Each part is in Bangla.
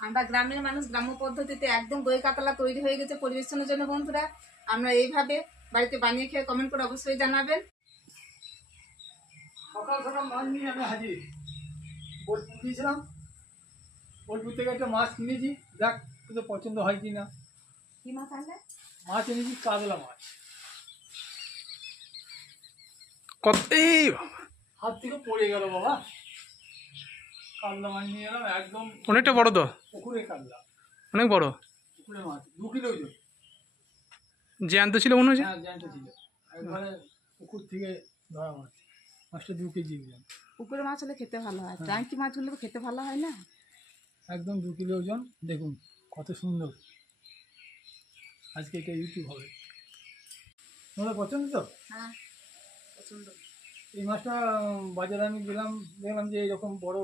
আমরা গ্রামের মানুষ, গ্রাম্য পদ্ধতিতে একদম দই কাতলা তৈরি হয়ে গেছে পরিবেশনের জন্য। বন্ধুরা আমরা এইভাবে বাড়িতে বানিয়ে খেয়ে কমেন্ট করে অবশ্যই জানাবেন। সকাল সকাল মাছ নিয়ে আমি হাজির। বোলপুর গিয়েছিলাম, বোলপুর থেকে একটা মাছ কিনেছি, দেখ তোদের পছন্দ হয় কি না। কি মাছ আনলে? মাছ এনেছি কাতলা মাছ। কত এই হাত থেকে পড়ে গেল বাবা। কাতলা মাছ নিয়ে এলাম, একদম অনেকটা বড় তো, পুকুরে কাতলা, অনেক বড় পুকুরে মাছ 2 কিলো ওজন। জ্যান্ত ছিল মনে হচ্ছে। হ্যাঁ জ্যান্ত ছিল, একবারে পুকুর থেকে ধরা মাছ। মাছটা 2 কেজি ওজন। পুকুরের মাছ হলে খেতে ভালো হয়, ট্যাঙ্কি মাছগুলো তো খেতে ভালো হয় না। একদম 2 কিলো ওজন। দেখুন কত সুন্দর। আজকে এটা ইউটিউব হবে। তোমাদের পছন্দ তো? হ্যাঁ পছন্দ। এই মাছটা বাজারে আমি গেলাম, দেখলাম যে এইরকম বড়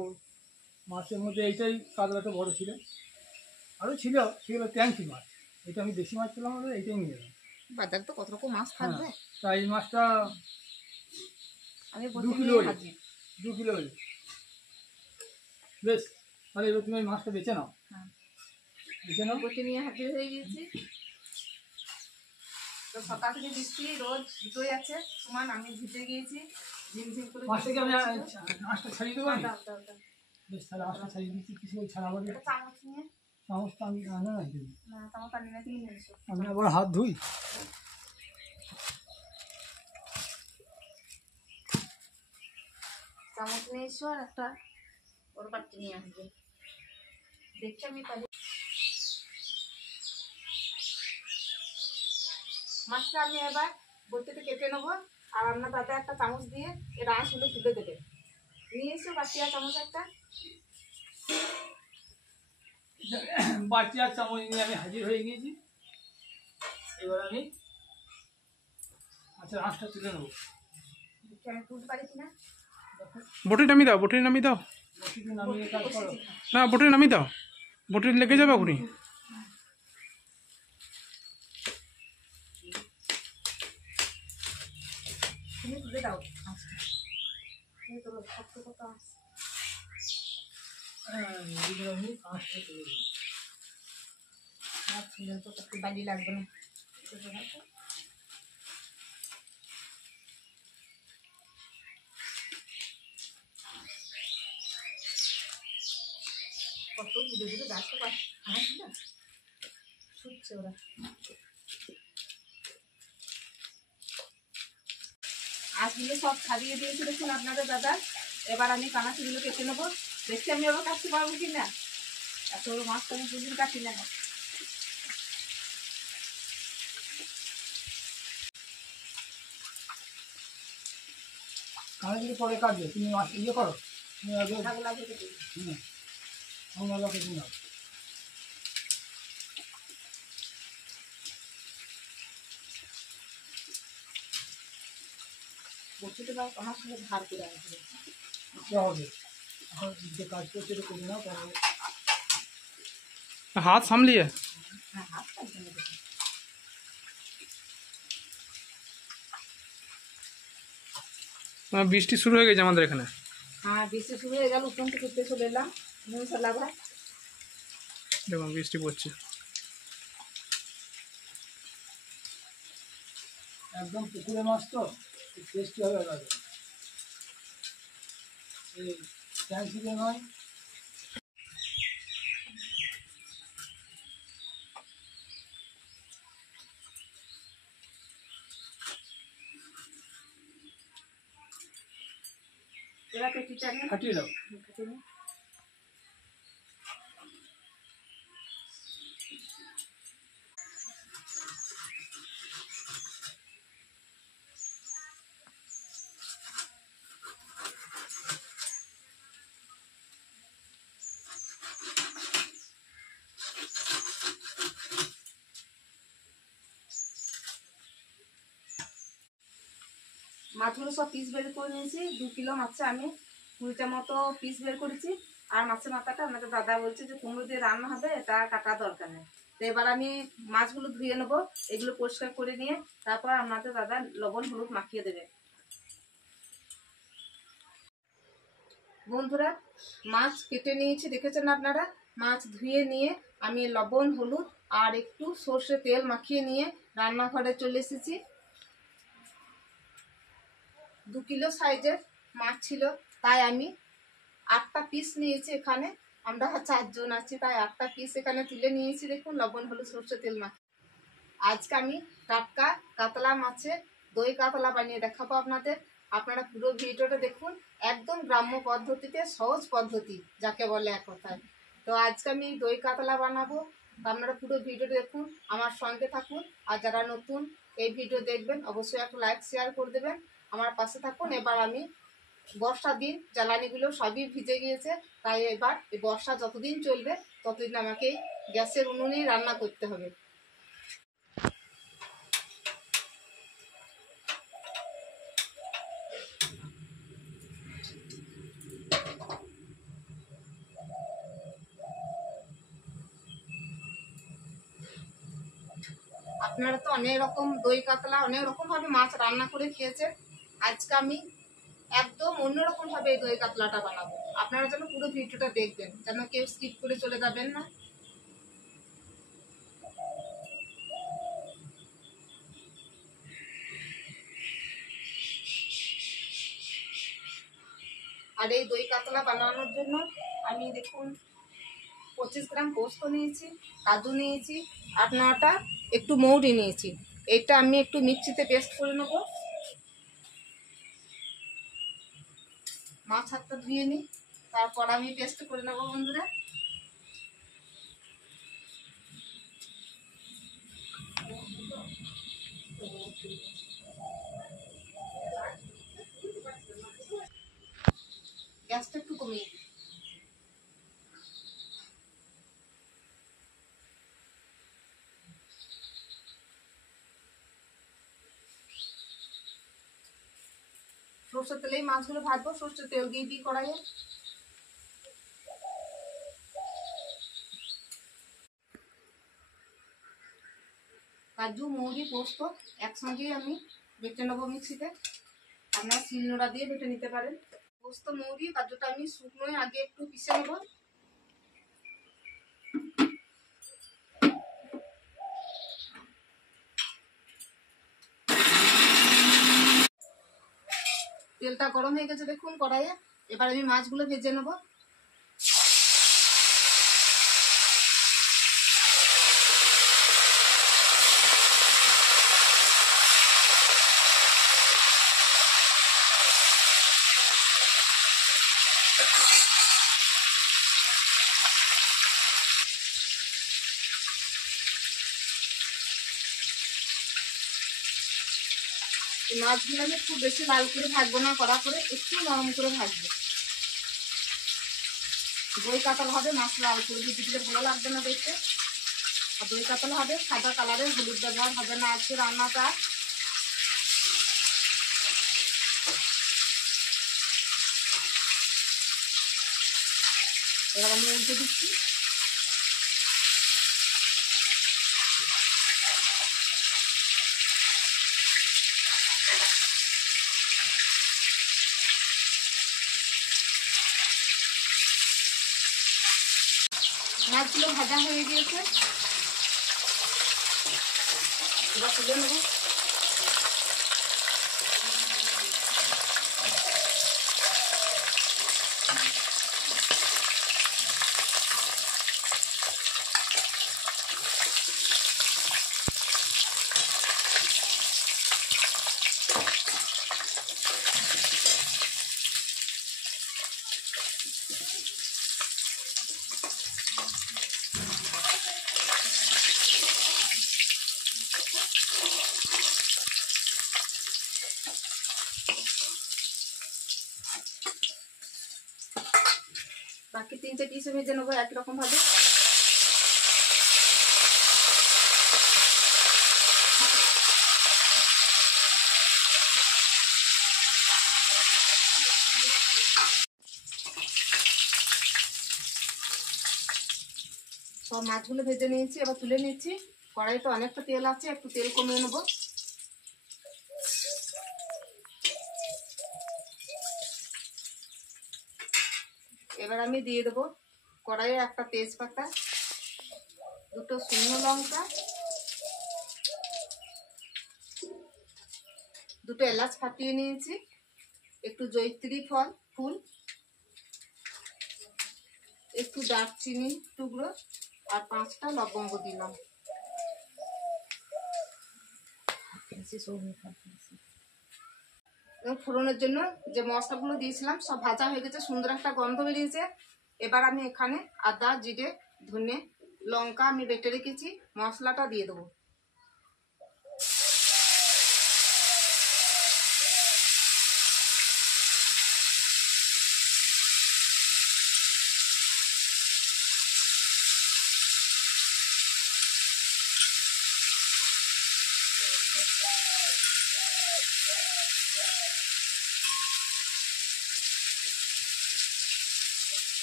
মাছের মধ্যে এইটাই কাতলাটা বড় ছিল। আরও ছিল, সেগুলো ট্যাঙ্কি মাছ। এটা আমি দেশি মাছ পেলাম, আমাদের এইটাই নিয়ে এলাম। বাজারে তো কত রকম মাছ হ্যাঁ, থাকবে। তাই এই মাছটা আমি 2 কিলো ওজন। 2 কিলো ওজন। বেশ, তাহলে এবার তুমি এই মাছটা বেছে নাও। হ্যাঁ বেছে নাও। বটি নিয়ে হাজির হয়ে গেছি। তো সকাল থেকে বৃষ্টি, রোদ দুটোই আছে সমান। আমি ভিজে গিয়েছি, ঝিমঝিম করে। মাছটাকে আমি মাছটা ছাড়িয়ে দেবো আমি। দাও দাও দাও। বেশ, তাহলে মাছটা ছাড়িয়ে দিচ্ছি। কিছু ছাড়াবো না। একটা চামচ নিয়ে। চামচটা আমি আনা না, না চামচ আনি না, দিয়ে নিয়ে এসো। আমি আবার হাত ধুই। চামচ নিয়ে এসো আর একটা ওর বাটি নিয়ে আসবে। দেখছি আমি পারি। মাছটা আমি এবার বটিতে কেটে নেবো, আর আপনার দাদা একটা চামচ দিয়ে এর আঁশগুলো তুলে দেবে। নিয়ে এসো বাটি আর চামচ একটা। বাটি আর চামচ নিয়ে আমি হাজির হয়ে গিয়েছি। এবার আমি আচ্ছা আঁশটা তুলে নেবো। দেখি আমি তুলতে পারি কিনা। বটি নামিয়ে দাও, বটি নামিয়ে দাও। বটিতে নামিয়ে কাজ করো। না বটি নামিয়ে দাও, বটি লেগে যাবে এখনই। তুমি তুলে দাও আঁশটা। তুমি তোলো, শক্ত কত আঁশ। এদিকে আমি আঁশটা তুলে দিই। আর ছিলেন তো একটু বাজি লাগবে না। কত দূরে দূরে গাছটা আঁশ না শুচ্ছে ওরা। আঁশগুলো সব ছাড়িয়ে দিয়েছে দেখুন আপনাদের দাদা। এবার আমি কানাচিগুলো কেটে নেবো। দেখছি আমি আবার কাটতে পারবো কি না। এত বড় মাছ তো আমি দুদিন কাটি না। কানাচিকে পরে কাটবে, তুমি মাছ ইয়ে করো। তুমি আগে ওটাগুলো আগে কেটে দিই। আমরা কেটে নাও। বসিতে পারো আমার সঙ্গে ধার করে আসবে। কি হবে এখন যে কাজ করছে এটা করে নাও, তারপরে হাত সামলিয়ে। হ্যাঁ হাত কাটবে না দেখুন। বৃষ্টি শুরু হয়ে গেছে আমাদের এখানে। হ্যাঁ বৃষ্টি শুরু হয়ে গেল, উঠোন থেকে উঠতে চলে এলাম। লাগা দেখুন বৃষ্টি পড়ছে। একদম পুকুরে মাছ তো টেস্টি হবে লাগে। এই ট্যাঙ্কিতে নয়। এবার পেটিটা নিয়ে কাটিয়ে দাও। কেটে নিই। মাছগুলো সব পিস বের করে নিয়েছি। 2 কিলো মাছে আমি 20টা মতো পিস বের করেছি। আর মাছের মাথাটা আমাদের দাদা বলছে যে কুমড়ো দিয়ে রান্না হবে, এটা কাটা দরকার নেই। তো এবার আমি মাছগুলো ধুয়ে নেবো, এগুলো পরিষ্কার করে নিয়ে তারপর আমাদের দাদা লবণ হলুদ মাখিয়ে দেবে। বন্ধুরা মাছ কেটে নিয়েছি, দেখেছেন আপনারা। মাছ ধুয়ে নিয়ে আমি লবণ হলুদ আর একটু সর্ষে তেল মাখিয়ে নিয়ে রান্নাঘরে চলে এসেছি। 2 কিলো সাইজের মাছ ছিল, তাই আমি 8টা পিস নিয়েছি। এখানে আমরা 4 জন আছি, তাই 8টা পিস এখানে তুলে নিয়েছি। দেখুন লবণ হলুদ সর্ষে তেল মাখিয়ে। আজকে আমি টাটকা কাতলা মাছের দই কাতলা বানিয়ে দেখাবো আপনাদের। আপনারা পুরো ভিডিওটা দেখুন, একদম গ্রাম্য পদ্ধতিতে, সহজ পদ্ধতি যাকে বলে এক কথায়। তো আজকে আমি দই কাতলা বানাবো, তো আপনারা পুরো ভিডিওটা দেখুন, আমার সঙ্গে থাকুন। আর যারা নতুন এই ভিডিও দেখবেন অবশ্যই একটু লাইক শেয়ার করে দেবেন, আমার পাশে থাকুন। এবার আমি বর্ষার দিন জ্বালানিগুলো সবই ভিজে গিয়েছে, তাই এবার এই বর্ষা যতদিন চলবে ততদিন আমাকে গ্যাসের উনুনেই রান্না করতে হবে। আপনারা তো অনেক রকম দই কাতলা অনেক রকম ভাবে মাছ রান্না করে খেয়েছেন। আজকে আমি একদম অন্যরকম ভাবে এই দই কাতলাটা বানাবো। আপনারা যেন পুরো ভিডিওটা দেখবেন, যেন কেউ স্কিপ করে চলে যাবেন না। আর এই দই কাতলা বানানোর জন্য আমি দেখুন 25 গ্রাম পোস্ত নিয়েছি, কাজু নিয়েছি, 8-9টা একটু মৌরি নিয়েছি। এটা আমি একটু মিক্সিতে পেস্ট করে নেবো। মাছ হাতটা ধুয়ে নিই, তারপর আমি পেস্ট করে নেবো বন্ধুরা। গ্যাসটা একটু কমিয়ে দিই। সরষের তেলেই মাছগুলো ভাজবো, সরষের তেল দিয়ে দিই কড়াইয়ে। কাজু মৌরি পোস্ত একসঙ্গেই আমি বেটে নেবো মিক্সিতে। আপনারা শিলনোড়া দিয়ে বেটে নিতে পারেন। পোস্ত মৌরি কাজুটা আমি শুকনোয় আগে একটু পিষে নেবো। তেলটা গরম হয়ে গেছে দেখুন কড়াইয়ে। এবার আমি মাছগুলো ভেজে নেবো। মাছগুলো আমি খুব বেশি লাল করে ভাজবো না, কড়া করে একটু নরম করে ভাজবো। দই কাতল হবে, মাছ লাল করে ভেজে দিলে ভালো লাগবে না দেখতে। আর দই কাতল হবে সাদা কালারের, হলুদ ব্যবহার হবে না আজকে রান্নাটা। এবার আমি উল্টে দিচ্ছি। মাছগুলো ভাজা হয়ে গিয়েছে, এবার তুলে নেবো। বাকি 3টে পিসে ভেজে নেবো একই রকম ভাবে। সব মাছগুলো ভেজে নিয়েছি, এবার তুলে নিচ্ছি। কড়াইতে অনেকটা তেল আছে, একটু তেল কমিয়ে নেবো। এবার আমি দিয়ে দেবো কড়াইয়ে একটা তেজপাতা, দুটো শুকনো লঙ্কা, দুটো এলাচ ফাটিয়ে নিয়েছি, একটু জয়িত্রী ফুল, একটু দারচিনি টুকরো আর 5টা লবঙ্গ দিলাম। এবং ফোড়নের জন্য যে মশলাগুলো দিয়েছিলাম সব ভাজা হয়ে গেছে, সুন্দর একটা গন্ধ বেরিয়েছে। এবার আমি এখানে আদা, জিরে, ধনে, লঙ্কা আমি বেটে রেখেছি, মশলাটা দিয়ে দেবো।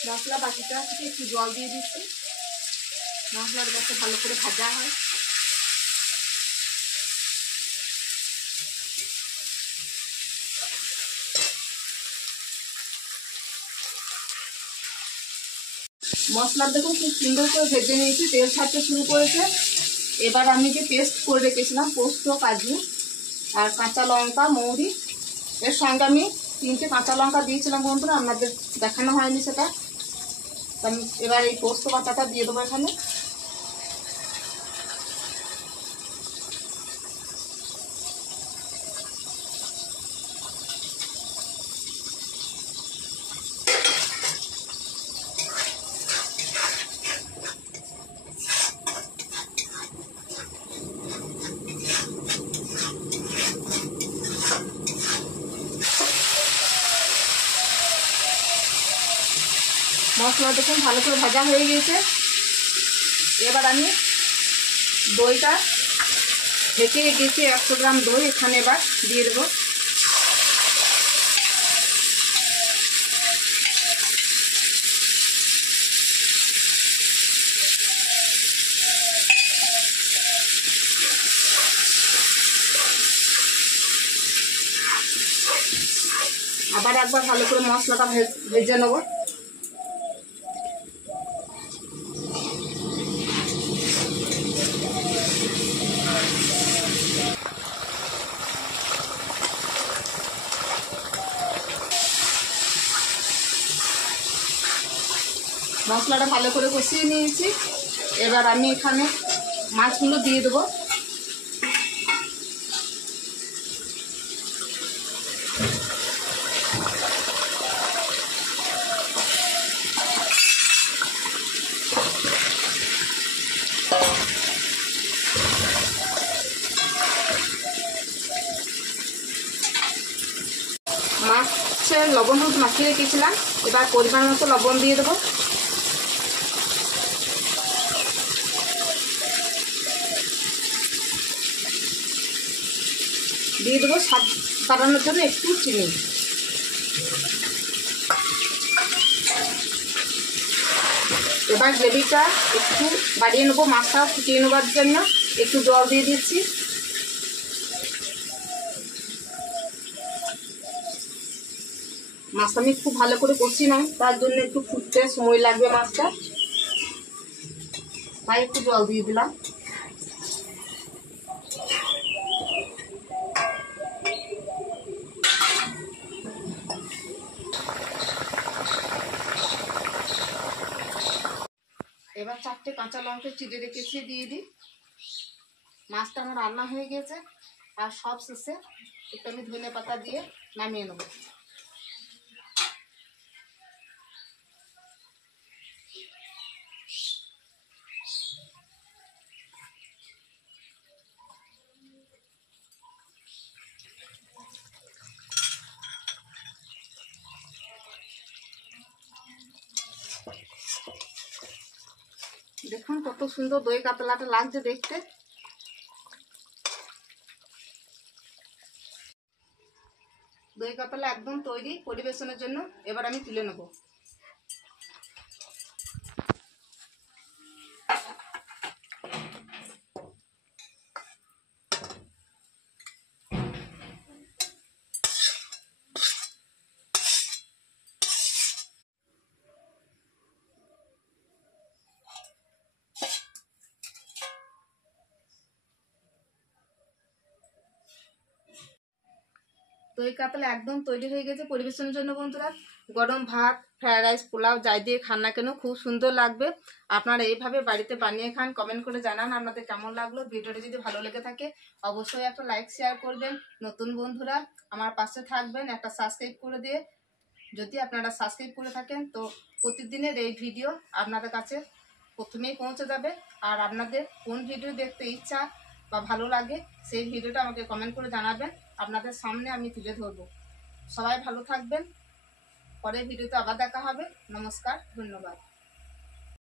মশলা বাটিটা থেকে একটু জল দিয়ে দিচ্ছি, মশলার যাতে ভালো করে ভাজা হয়। মশলা দেখুন খুব সুন্দর করে ভেজে নিয়েছি, তেল ছাড়তে শুরু করেছে। এবার আমি যে পেস্ট করে রেখেছিলাম পোস্ত, কাজু আর কাঁচা লঙ্কা, মৌরি, এর সঙ্গে আমি 3টে কাঁচা লঙ্কা দিয়েছিলাম বন্ধুরা, আপনাদের দেখানো হয়নি সেটা। আমি এবার এই পোস্ত বাটাটা দিয়ে দেবো এখানে। মশলা দেখুন ভালো করে ভাজা হয়ে গিয়েছে। এবার আমি দইটা ঢেকে রেখেছি, 100 গ্রাম দই এখানে এবার দিয়ে দেবো। আবার একবার ভালো করে মশলাটা ভেজে নেবো। মশলাটা ভালো করে কষিয়ে নিয়েছি, এবার আমি এখানে মাছগুলো দিয়ে দেবো। মাছের লবণ হলুদ মাখিয়ে রেখেছিলাম, এবার পরিমাণ মতো লবণ দিয়ে দেবো। দিয়ে দেবো স্বাদ বাড়ানোর জন্য একটু চিনি। এবার গ্রেভিটা একটু বাড়িয়ে নেবো, মাছটা ফুটিয়ে নেবার জন্য একটু জল দিয়ে দিচ্ছি। মাছটা আমি খুব ভালো করে কষি নাই, তার জন্য একটু ফুটতে সময় লাগবে মাছটা, তাই একটু জল দিয়ে দিলাম। এবার 4টে কাঁচা লঙ্কা চিড়ে রেখেছি দিয়ে দিই। মাছটা আমার রান্না হয়ে গেছে, আর সব শেষে একটু আমি ধনে পাতা দিয়ে নামিয়ে নেব। দেখুন কত সুন্দর দই কাতলাটা লাগছে দেখতে। দই কাতলা একদম তৈরি পরিবেশনের জন্য, এবার আমি তুলে নেব। দই কাতলা একদম তৈরি হয়ে গেছে পরিবেশনের জন্য বন্ধুরা। গরম ভাত, ফ্রায়েড রাইস, পোলাও যাই দিয়ে খান না কেন খুব সুন্দর লাগবে। আপনারা এইভাবে বাড়িতে বানিয়ে খান, কমেন্ট করে জানান আপনাদের কেমন লাগলো। ভিডিওটি যদি ভালো লেগে থাকে অবশ্যই একটা লাইক শেয়ার করবেন। নতুন বন্ধুরা আমার পাশে থাকবেন একটা সাবস্ক্রাইব করে দিয়ে। যদি আপনারা সাবস্ক্রাইব করে থাকেন তো প্রতিদিনের এই ভিডিও আপনাদের কাছে প্রথমেই পৌঁছে যাবে। আর আপনাদের কোন ভিডিও দেখতে ইচ্ছা বা ভালো লাগে সেই ভিডিওটা আমাকে কমেন্ট করে জানাবেন, আপনাদের সামনে আমি তুলে ধরবো। সবাই ভালো থাকবেন, পরের ভিডিওতে আবার দেখা হবে। নমস্কার, ধন্যবাদ।